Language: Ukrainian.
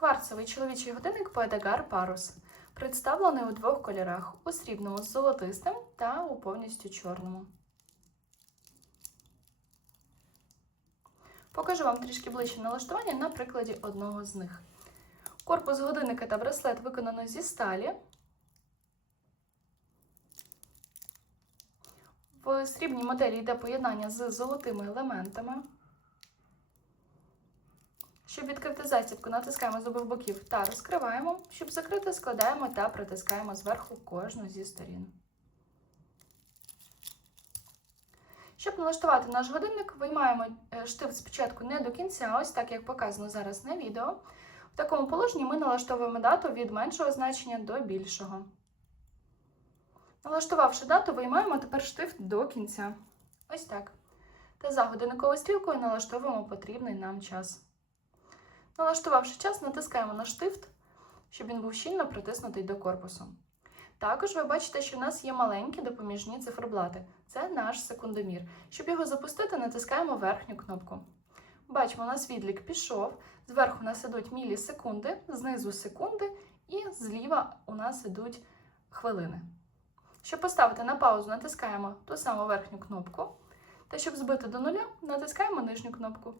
Кварцевий чоловічий годинник Poedagar Parus представлений у двох кольорах: у срібному з золотистим та у повністю чорному. Покажу вам трішки ближче налаштування на прикладі одного з них. Корпус годинника та браслет виконано зі сталі. В срібній моделі йде поєднання з золотими елементами. Щоб відкрити застібку, натискаємо з обох боків та розкриваємо. Щоб закрити, складаємо та притискаємо зверху кожну зі сторін. Щоб налаштувати наш годинник, виймаємо е, штифт спочатку не до кінця, ось так як показано зараз на відео. В такому положенні ми налаштовуємо дату від меншого значення до більшого. Налаштувавши дату, виймаємо тепер штифт до кінця. Ось так. Та за годинниковою стрілкою налаштовуємо потрібний нам час. Налаштувавши час, натискаємо на штифт, щоб він був щільно притиснутий до корпусу. Також ви бачите, що в нас є маленькі допоміжні циферблати. Це наш секундомір. Щоб його запустити, натискаємо верхню кнопку. Бачимо, у нас відлік пішов. Зверху у нас ідуть мілісекунди, знизу секунди, і зліва у нас ідуть хвилини. Щоб поставити на паузу, натискаємо ту саму верхню кнопку. Та щоб збити до нуля, натискаємо нижню кнопку.